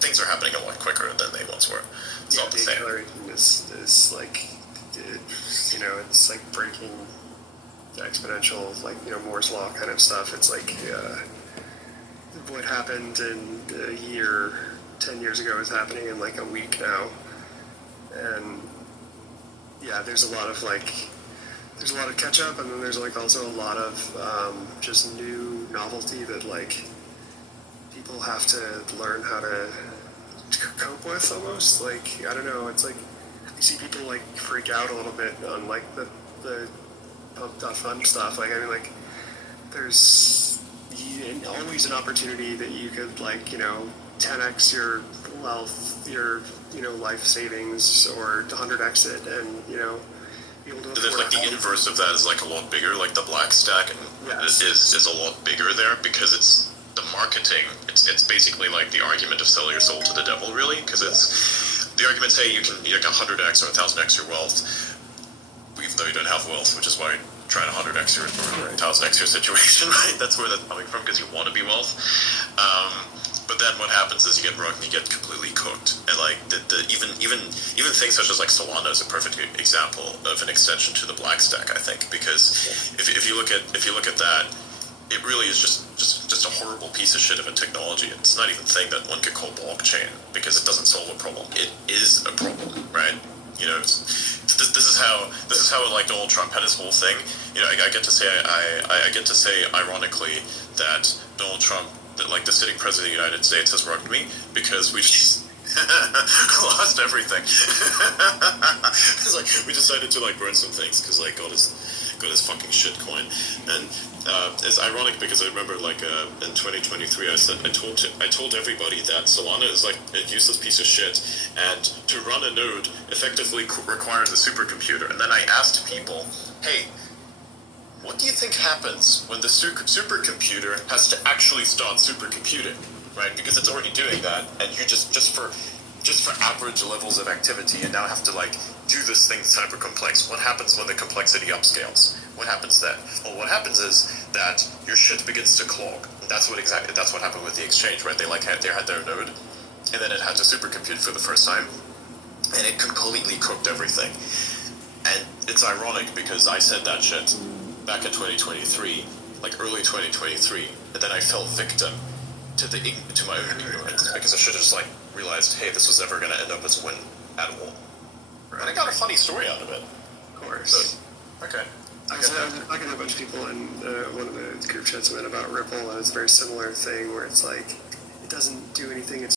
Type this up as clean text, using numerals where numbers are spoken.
things are happening a lot quicker than they once were. It's not the same. Acceleration is like, it's like breaking exponential, like, Moore's law kind of stuff. It's like what happened in a year, 10 years ago is happening in like a week now. And yeah, there's a lot of catch up, and then there's like also a lot of just new novelty that like people have to learn how to cope with almost. Like, I don't know, it's like you see people like freak out a little bit on like the pump.fun stuff. Like, I mean, like there's always an opportunity that you could like 10x your wealth, your life savings, or 100x it, and be able to there's like the inverse of that is like a lot bigger, like the black stack, and yes. is a lot bigger there because it's the marketing. It's basically like the argument of selling your soul to the devil, really, because it's the argument say you can 100x or 1000x your wealth, even though you don't have wealth, which is why you're trying to 100x your or 1000x your situation, right? That's where that's coming from, because you want to be wealth. But then what happens is you get broke and you get completely cooked. And like even things such as like Solana is a perfect example of an extension to the black stack, I think, because if you look at that, it really is just a horrible piece of shit of a technology. It's not even a thing that one could call blockchain because it doesn't solve a problem. It is a problem, right? This is how like Donald Trump had his whole thing. I get to say ironically that Donald Trump, that like the sitting president of the United States, has rugged me because we just lost everything. It's like we decided to like burn some things because like got his fucking shit coin. And it's ironic because I remember like in 2023 I told everybody that Solana is like a useless piece of shit, and to run a node effectively requires a supercomputer. And then I asked people, hey, what do you think happens when the supercomputer has to actually start supercomputing, right? Because it's already doing that, and you just for average levels of activity, and now have to like do this thing that's hyper complex. What happens when the complexity upscales? What happens then? Well, what happens is that your shit begins to clog. That's what happened with the exchange, right? They had their node, and then it had to supercompute for the first time, and it completely cooked everything. And it's ironic because I said that shit back in 2023, like early 2023, and then I fell victim to my own ignorance because I should have just like realized, hey, this was never going to end up as a win at all. Right. And I got a funny story out of it. Of course. So, okay. I was talking to a bunch of people in one of the group chats about Ripple, and it's a very similar thing where it's like it doesn't do anything. It's